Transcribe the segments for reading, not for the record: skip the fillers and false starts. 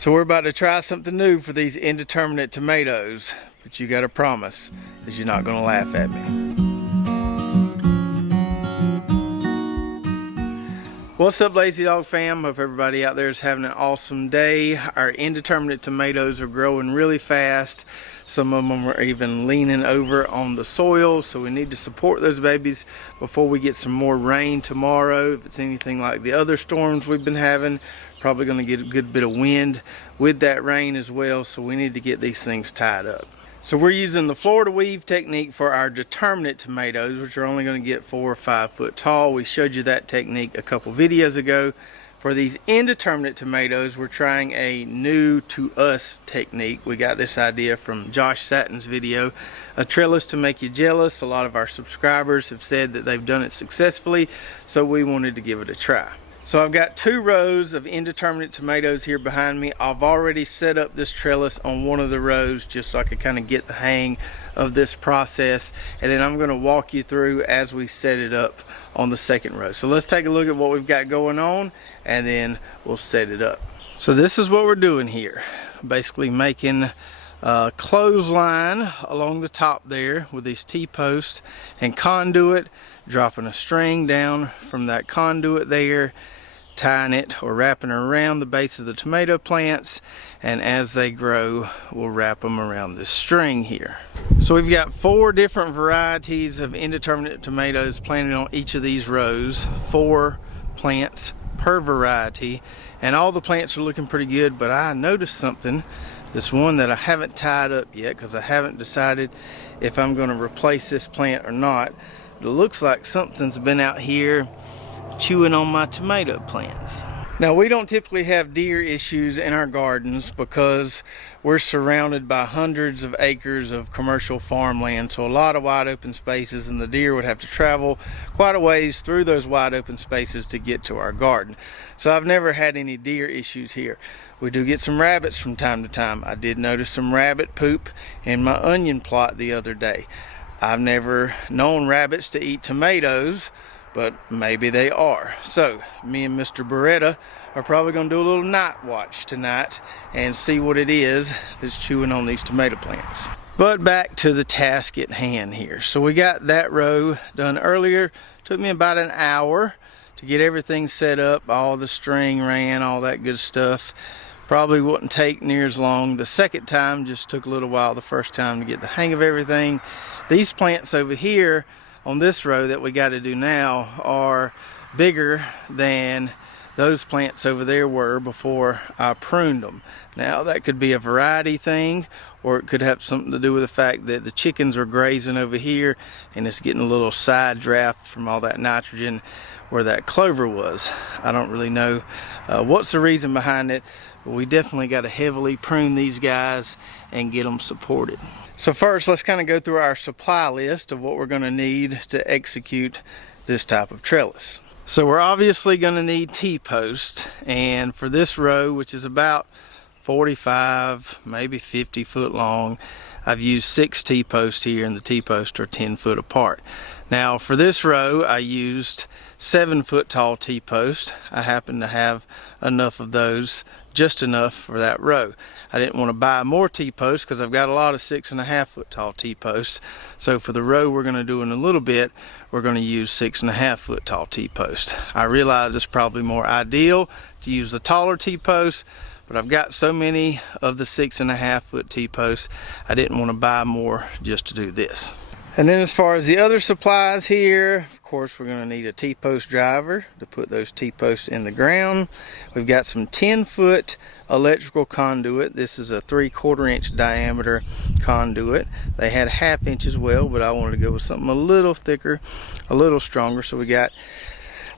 So we're about to try something new for these indeterminate tomatoes, but you got to promise that you're not going to laugh at me. What's up, Lazy Dog fam? Hope everybody out there is having an awesome day. Our indeterminate tomatoes are growing really fast. Some of them are even leaning over on the soil, so we need to support those babies before we get some more rain tomorrow. If it's anything like the other storms we've been having, probably going to get a good bit of wind with that rain as well, so we need to get these things tied up. So we're using the Florida weave technique for our determinate tomatoes, which are only going to get 4 or 5 foot tall. We showed you that technique a couple videos ago. For these indeterminate tomatoes, we're trying a new to us technique. We got this idea from Josh Sattin's video, a trellis to make you jealous. A lot of our subscribers have said that they've done it successfully, so we wanted to give it a try. So I've got 2 rows of indeterminate tomatoes here behind me. I've already set up this trellis on one of the rows just so I could kind of get the hang of this process, and then I'm going to walk you through as we set it up on the second row. So let's take a look at what we've got going on, and then we'll set it up. So this is what we're doing here. Basically making a clothesline along the top there with these T-posts and conduit, dropping a string down from that conduit there, tying it or wrapping it around the base of the tomato plants, and as they grow we'll wrap them around this string here. So we've got 4 different varieties of indeterminate tomatoes planted on each of these rows, 4 plants per variety, and all the plants are looking pretty good. But I noticed something, this one that I haven't tied up yet because I haven't decided if I'm going to replace this plant or not. It looks like something's been out here chewing on my tomato plants. Now, we don't typically have deer issues in our gardens because we're surrounded by hundreds of acres of commercial farmland, so a lot of wide open spaces, and the deer would have to travel quite a ways through those wide open spaces to get to our garden. So I've never had any deer issues here. We do get some rabbits from time to time. I did notice some rabbit poop in my onion plot the other day. I've never known rabbits to eat tomatoes, but maybe they are. So me and Mr. Beretta are probably going to do a little night watch tonight and see what it is that's chewing on these tomato plants. But back to the task at hand here. So we got that row done earlier. Took me about an hour to get everything set up, all the string ran, all that good stuff. Probably wouldn't take near as long the second time, just took a little while the first time to get the hang of everything. These plants over here on this row that we got to do now are bigger than those plants over there were before I pruned them. Now that could be a variety thing, or it could have something to do with the fact that the chickens are grazing over here and it's getting a little side draft from all that nitrogen where that clover was. I don't really know what's the reason behind it, but we definitely got to heavily prune these guys and get them supported. So first, let's kind of go through our supply list of what we're going to need to execute this type of trellis. So we're obviously going to need T-posts, and for this row, which is about 45, maybe 50 foot long, I've used 6 T-posts here, and the T-posts are 10 foot apart. Now for this row, I used 7 foot tall T-posts. I happen to have enough of those, just enough for that row. I didn't want to buy more T-posts because I've got a lot of 6.5 foot tall T-posts. So for the row we're going to do in a little bit, we're going to use 6.5 foot tall T-posts. I realize it's probably more ideal to use the taller T-posts, but I've got so many of the 6.5 foot T-posts, I didn't want to buy more just to do this. And then as far as the other supplies here, of course we're going to need a T-post driver to put those T-posts in the ground. We've got some 10 foot electrical conduit. This is a 3/4 inch diameter conduit. They had 1/2 inch as well, but I wanted to go with something a little thicker, a little stronger. So we got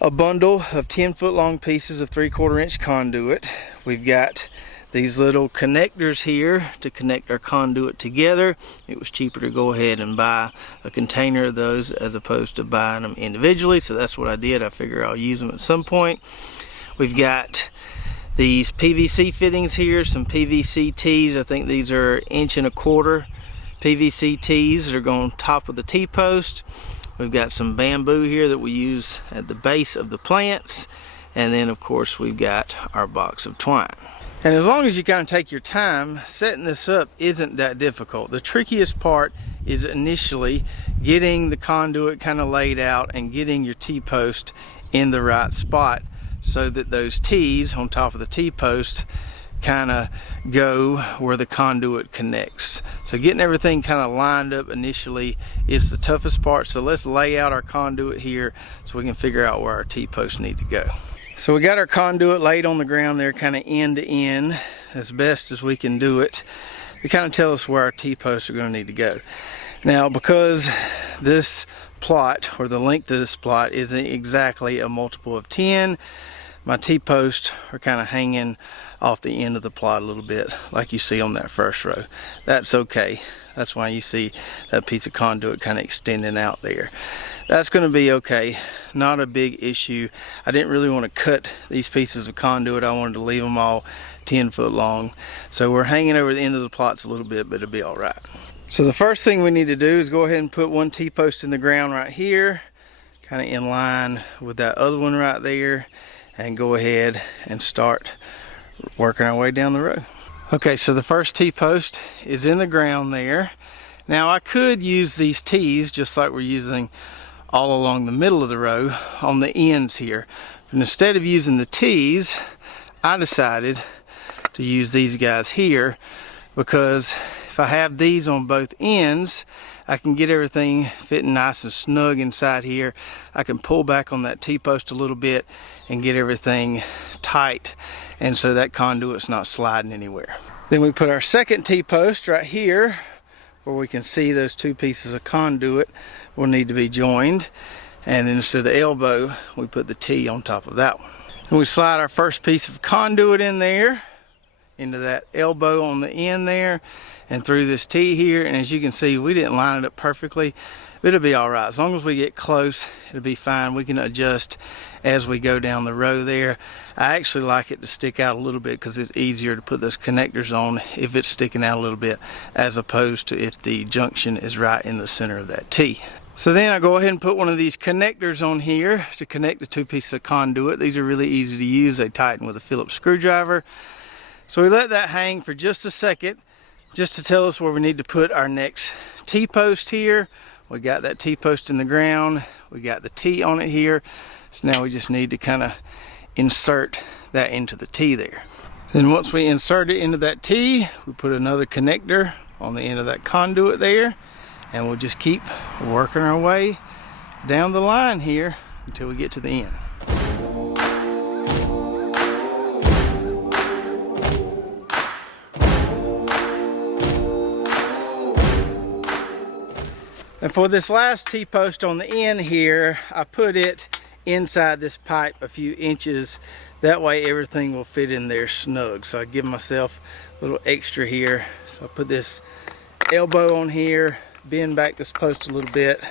a bundle of 10 foot long pieces of 3/4 inch conduit. We've got these little connectors here to connect our conduit together. It was cheaper to go ahead and buy a container of those as opposed to buying them individually, so that's what I did. I figure I'll use them at some point. We've got these PVC fittings here, some PVC tees. I think these are 1.25 inch PVC tees that are going on top of the T-post. We've got some bamboo here that we use at the base of the plants, and then of course we've got our box of twine. And as long as you kind of take your time, setting this up isn't that difficult. The trickiest part is initially getting the conduit kind of laid out and getting your T-post in the right spot so that those T's on top of the T-post kind of go where the conduit connects. So getting everything kind of lined up initially is the toughest part. So let's lay out our conduit here so we can figure out where our T-posts need to go. So we got our conduit laid on the ground there, kind of end to end as best as we can do it. They kind of tell us where our T-posts are going to need to go. Now, because this plot, or the length of this plot, isn't exactly a multiple of 10, my T-posts are kind of hanging off the end of the plot a little bit, like you see on that first row. That's okay. That's why you see that piece of conduit kind of extending out there. That's going to be okay. Not a big issue. I didn't really want to cut these pieces of conduit. I wanted to leave them all 10 foot long. So we're hanging over the end of the plots a little bit, but it'll be all right. So the first thing we need to do is go ahead and put one T-post in the ground right here, kind of in line with that other one right there, and go ahead and start working our way down the row. Okay, so the first T-post is in the ground there. Now I could use these T's just like we're using all along the middle of the row on the ends here. But instead of using the T's, I decided to use these guys here, because if I have these on both ends, I can get everything fitting nice and snug inside here. I can pull back on that T-post a little bit and get everything tight, and so that conduit's not sliding anywhere. Then we put our second T-post right here where we can see those two pieces of conduit will need to be joined, and then instead of the elbow we put the T on top of that one. And we slide our first piece of conduit in there into that elbow on the end there and through this T here, and as you can see we didn't line it up perfectly, but it'll be all right. As long as we get close, it'll be fine. We can adjust as we go down the row there. I actually like it to stick out a little bit because it's easier to put those connectors on if it's sticking out a little bit, as opposed to if the junction is right in the center of that T. So then I go ahead and put one of these connectors on here to connect the two pieces of conduit. These are really easy to use. They tighten with a Phillips screwdriver. So we let that hang for just a second, just to tell us where we need to put our next T-post here. We got that T-post in the ground. We got the T on it here. So now we just need to kind of insert that into the T there. Then once we insert it into that T, we put another connector on the end of that conduit there, and we'll just keep working our way down the line here until we get to the end. And for this last T-post on the end here, I put it inside this pipe a few inches. That way everything will fit in there snug. So I give myself a little extra here. So I put this elbow on here, bend back this post a little bit,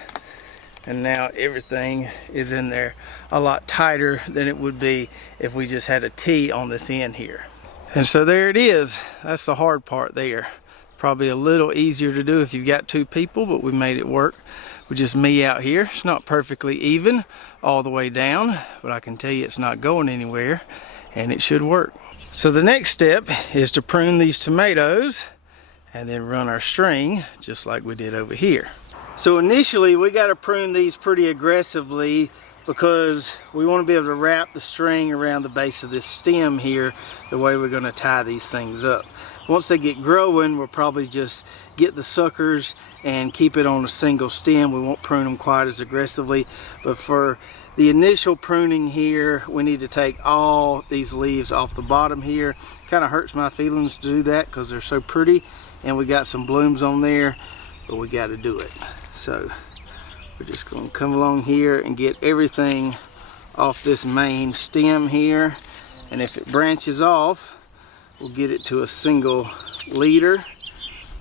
and now everything is in there a lot tighter than it would be if we just had a T on this end here. And so there it is. That's the hard part there. Probably a little easier to do if you've got two people, but we made it work with just me out here. It's not perfectly even all the way down, but I can tell you it's not going anywhere, and it should work. So the next step is to prune these tomatoes and then run our string just like we did over here. So initially we got to prune these pretty aggressively because we want to be able to wrap the string around the base of this stem here, the way we're going to tie these things up. Once they get growing, we'll probably just get the suckers and keep it on a single stem. We won't prune them quite as aggressively, but for the initial pruning here, we need to take all these leaves off the bottom here. Kind of hurts my feelings to do that because they're so pretty, and we got some blooms on there, but we got to do it. So we're just going to come along here and get everything off this main stem here, and if it branches off, we'll get it to a single leader.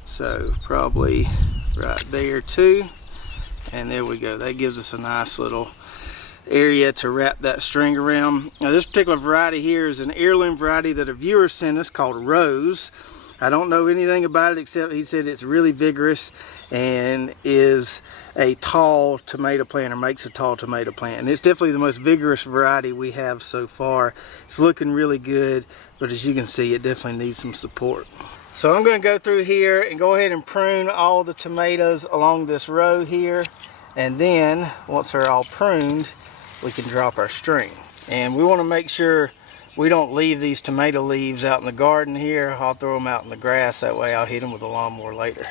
So probably right there too, and there we go. That gives us a nice little area to wrap that string around. Now this particular variety here is an heirloom variety that a viewer sent us called Rose. I don't know anything about it except he said it's really vigorous and is a tall tomato plant, or makes a tall tomato plant. And it's definitely the most vigorous variety we have so far. It's looking really good, but as you can see, it definitely needs some support. So I'm going to go through here and go ahead and prune all the tomatoes along this row here. And then once they're all pruned, we can drop our string. And we want to make sure we don't leave these tomato leaves out in the garden here. I'll throw them out in the grass, that way I'll hit them with a lawnmower later.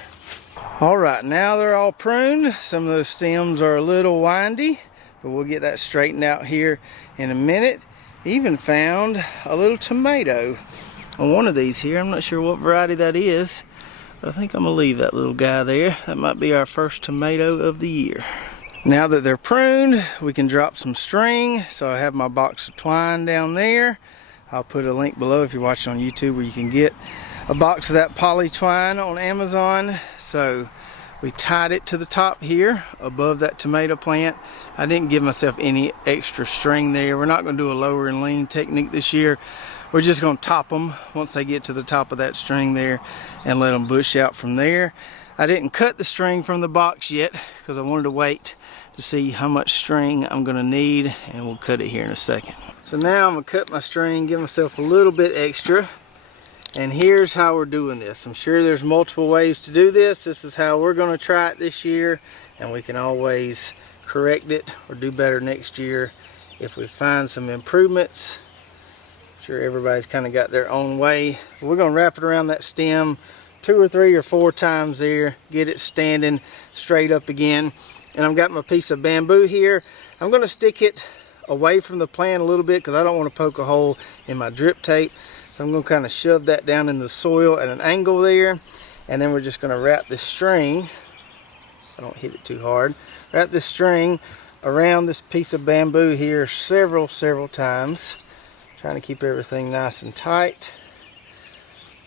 Alright, now they're all pruned. Some of those stems are a little windy, but we'll get that straightened out here in a minute. Even found a little tomato on one of these here. I'm not sure what variety that is, but I think I'm going to leave that little guy there. That might be our first tomato of the year. Now that they're pruned, we can drop some string. So I have my box of twine down there. I'll put a link below if you're watching on YouTube where you can get a box of that poly twine on Amazon. So we tied it to the top here above that tomato plant. I didn't give myself any extra string there. We're not going to do a lower and lean technique this year. We're just going to top them once they get to the top of that string there and let them bush out from there. I didn't cut the string from the box yet because I wanted to wait to see how much string I'm going to need, and we'll cut it here in a second. So now I'm going to cut my string, give myself a little bit extra, and here's how we're doing this. I'm sure there's multiple ways to do this. This is how we're going to try it this year, and we can always correct it or do better next year if we find some improvements. I'm sure everybody's kind of got their own way. We're going to wrap it around that stem 2 or 3 or 4 times there, get it standing straight up again. And I've got my piece of bamboo here. I'm going to stick it away from the plant a little bit because I don't want to poke a hole in my drip tape. So I'm going to kind of shove that down in the soil at an angle there, and then we're just going to wrap this string, I don't hit it too hard, wrap this string around this piece of bamboo here several times, trying to keep everything nice and tight.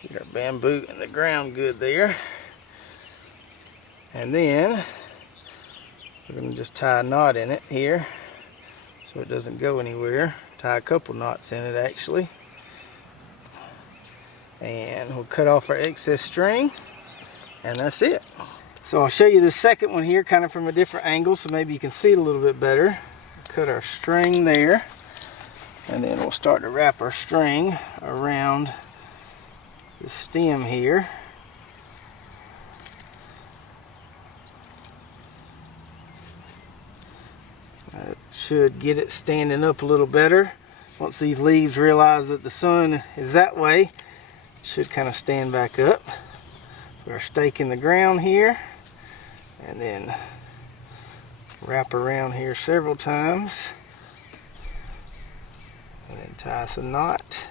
Get our bamboo in the ground good there. And then we're going to just tie a knot in it here so it doesn't go anywhere. Tie a couple knots in it actually. And we'll cut off our excess string, and that's it. So I'll show you the second one here kind of from a different angle so maybe you can see it a little bit better. Cut our string there, and then we'll start to wrap our string around the stem here. That should get it standing up a little better. Once these leaves realize that the sun is that way, it should kind of stand back up. Put our stake in the ground here, and then wrap around here several times, and then tie us a knot.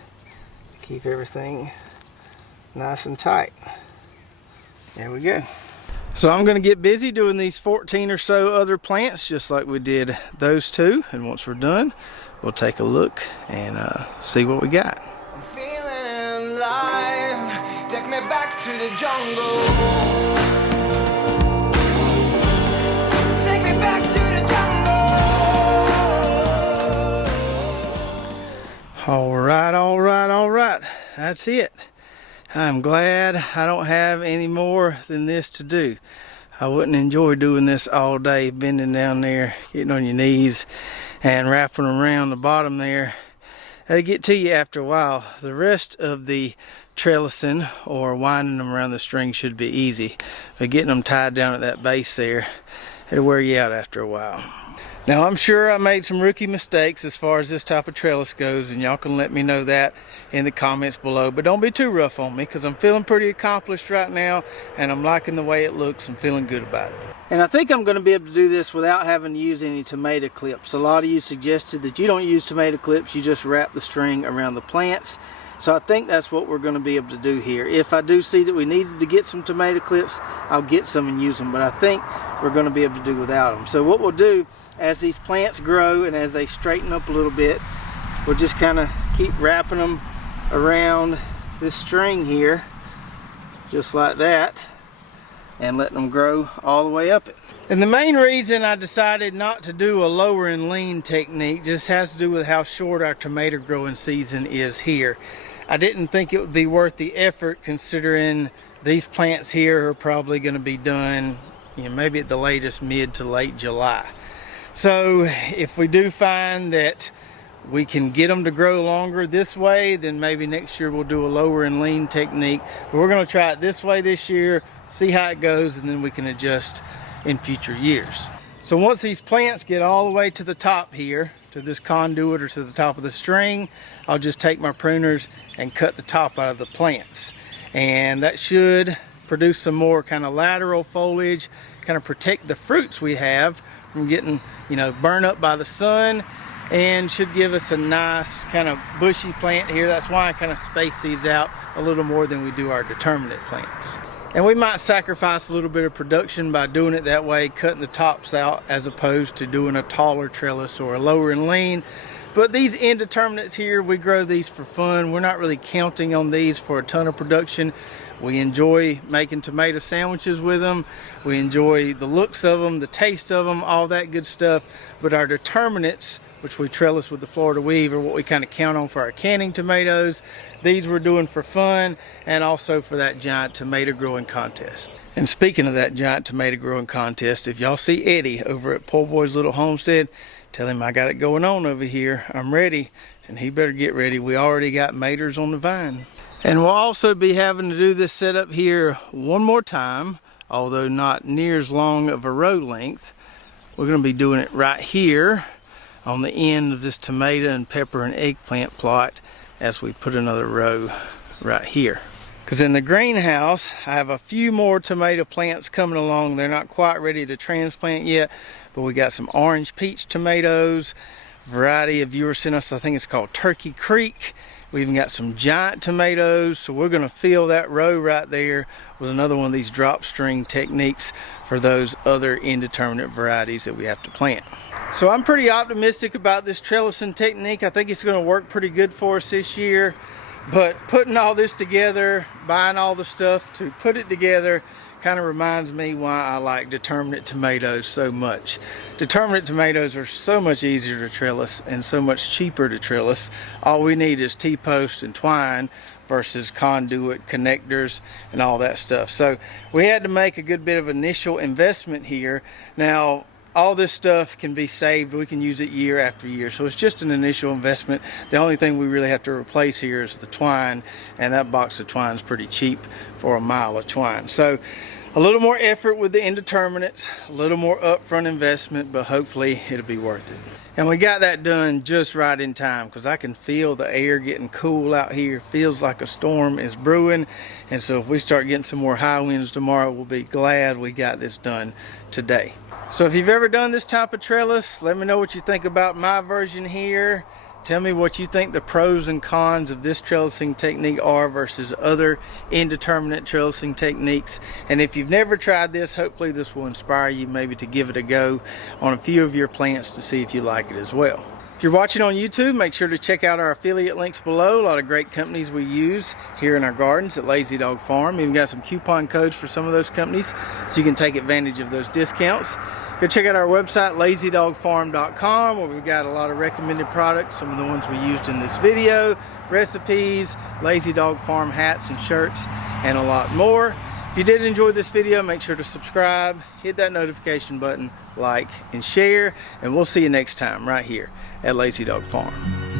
Keep everything nice and tight. There we go. So I'm going to get busy doing these 14 or so other plants just like we did those two, and once we're done we'll take a look and see what we got. I'm feeling alive. Take me back to the jungle. Take me back to the jungle. All right. That's it. I'm glad I don't have any more than this to do. I wouldn't enjoy doing this all day, bending down there, getting on your knees and wrapping them around the bottom there. That'll get to you after a while. The rest of the trellising or winding them around the string should be easy, but getting them tied down at that base there, it'll wear you out after a while. Now I'm sure I made some rookie mistakes as far as this type of trellis goes, and y'all can let me know that in the comments below, but don't be too rough on me because I'm feeling pretty accomplished right now and I'm liking the way it looks and feeling good about it. And I think I'm going to be able to do this without having to use any tomato clips. A lot of you suggested that you don't use tomato clips, you just wrap the string around the plants. So I think that's what we're going to be able to do here. If I do see that we needed to get some tomato clips, I'll get some and use them, but I think we're going to be able to do without them. So what we'll do, as these plants grow and as they straighten up a little bit, we'll just kind of keep wrapping them around this string here, just like that, and letting them grow all the way up it. And the main reason I decided not to do a lower and lean technique just has to do with how short our tomato growing season is here. I didn't think it would be worth the effort, considering these plants here are probably going to be done, you know, maybe at the latest mid to late July. So if we do find that we can get them to grow longer this way, then maybe next year we'll do a lower and lean technique. But we're going to try it this way this year, see how it goes, and then we can adjust in future years. So once these plants get all the way to the top here, to this conduit or to the top of the string, I'll just take my pruners and cut the top out of the plants. And that should produce some more kind of lateral foliage, kind of protect the fruits we have from getting, you know, burned up by the sun, and should give us a nice kind of bushy plant here. That's why I kind of space these out a little more than we do our determinate plants. And we might sacrifice a little bit of production by doing it that way, cutting the tops out, as opposed to doing a taller trellis or a lower and lean. But these indeterminates here, we grow these for fun. We're not really counting on these for a ton of production. We enjoy making tomato sandwiches with them. We enjoy the looks of them, the taste of them, all that good stuff. But our determinates, which we trellis with the Florida weave, are what we kind of count on for our canning tomatoes. These we're doing for fun, and also for that giant tomato growing contest. And speaking of that giant tomato growing contest, if y'all see Eddie over at Poor Boy's Little Homestead, tell him I got it going on over here. I'm ready, and he better get ready. We already got maters on the vine. And we'll also be having to do this setup here one more time, although not near as long of a row length. We're going to be doing it right here on the end of this tomato and pepper and eggplant plot, as we put another row right here. Because in the greenhouse, I have a few more tomato plants coming along. They're not quite ready to transplant yet, but we got some orange peach tomatoes. Variety of viewers sent us, I think it's called Turkey Creek. We even got some giant tomatoes, so we're going to fill that row right there with another one of these drop string techniques for those other indeterminate varieties that we have to plant. So I'm pretty optimistic about this trellising technique. I think it's going to work pretty good for us this year. But putting all this together, buying all the stuff to put it together, kind of reminds me why I like determinate tomatoes so much. Determinate tomatoes are so much easier to trellis and so much cheaper to trellis. All we need is T-post and twine versus conduit, connectors, and all that stuff. So we had to make a good bit of initial investment here. Now, all this stuff can be saved. We can use it year after year. So it's just an initial investment. The only thing we really have to replace here is the twine, and that box of twine is pretty cheap for a mile of twine. So a little more effort with the indeterminates, a little more upfront investment, but hopefully it'll be worth it. And we got that done just right in time, because I can feel the air getting cool out here. Feels like a storm is brewing. And so if we start getting some more high winds tomorrow, we'll be glad we got this done today. So if you've ever done this type of trellis, let me know what you think about my version here. Tell me what you think the pros and cons of this trellising technique are versus other indeterminate trellising techniques. And if you've never tried this, hopefully this will inspire you maybe to give it a go on a few of your plants to see if you like it as well. If you're watching on YouTube, make sure to check out our affiliate links below. A lot of great companies we use here in our gardens at Lazy Dog Farm. Even got some coupon codes for some of those companies, so you can take advantage of those discounts. Go check out our website, lazydogfarm.com, where we've got a lot of recommended products, some of the ones we used in this video, recipes, Lazy Dog Farm hats and shirts, and a lot more. If you did enjoy this video, make sure to subscribe, hit that notification button, like, and share, and we'll see you next time right here at Lazy Dog Farm.